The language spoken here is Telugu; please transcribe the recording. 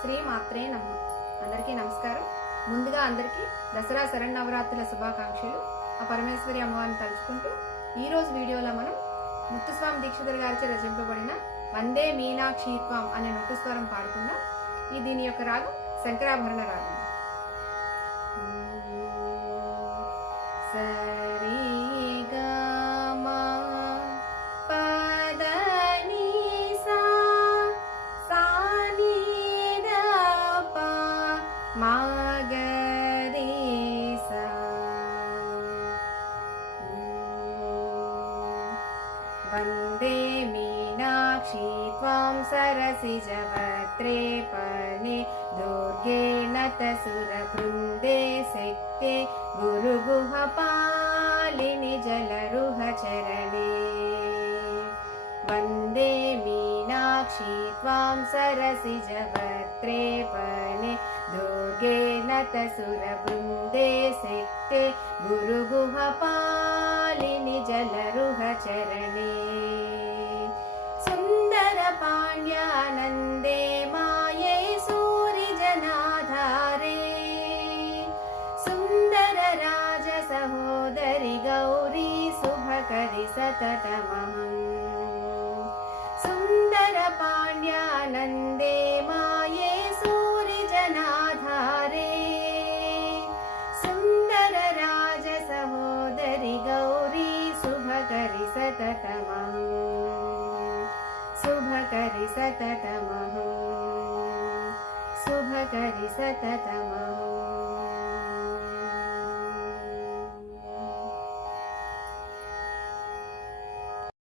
శ్రీ మాత్రే నమః. అందరికీ నమస్కారం. ముందుగా అందరికీ దసరా శరన్నవరాత్రుల శుభాకాంక్షలు. ఆ పరమేశ్వరి అమ్మవారిని తలుచుకుంటూ ఈ రోజు వీడియోలో మనం ముత్తుస్వామి దీక్షితులు గారిచే రచింపబడిన వందే మీనాక్షీత్వం అనే నృత్యస్వరం పాడుకుందాం. దీని యొక్క రాగం శంకరాభరణ రాగం. సరి గమా పదని సా సాని దప మగరి సా వందే మీనాక్షి త్వాం సరసిజవక్త్రే పర్ణే దుర్గే నతసురబృందే శక్తే गुरुगुहपालिनि जलरुहचरणे वन्दे मीनाक्षी त्वां सरसिजवक्त्रे पर्णे दुर्गे नतसुरबृन्दे शक्ते गुरुगुहपालिनि जलरुहचरणे सुन्दरपाण्ड्यानन्दे माये सूरिजनाधारे सहोदरि गौरी शुभकरि सततमहं सुन्दर पाण्ड्यानन्दे माये सूरिजनाधारे सुन्दर राज सहोदरि गौरी शुभकरि सततमहं शुभकरि सततमहं शुभकरि सततमहं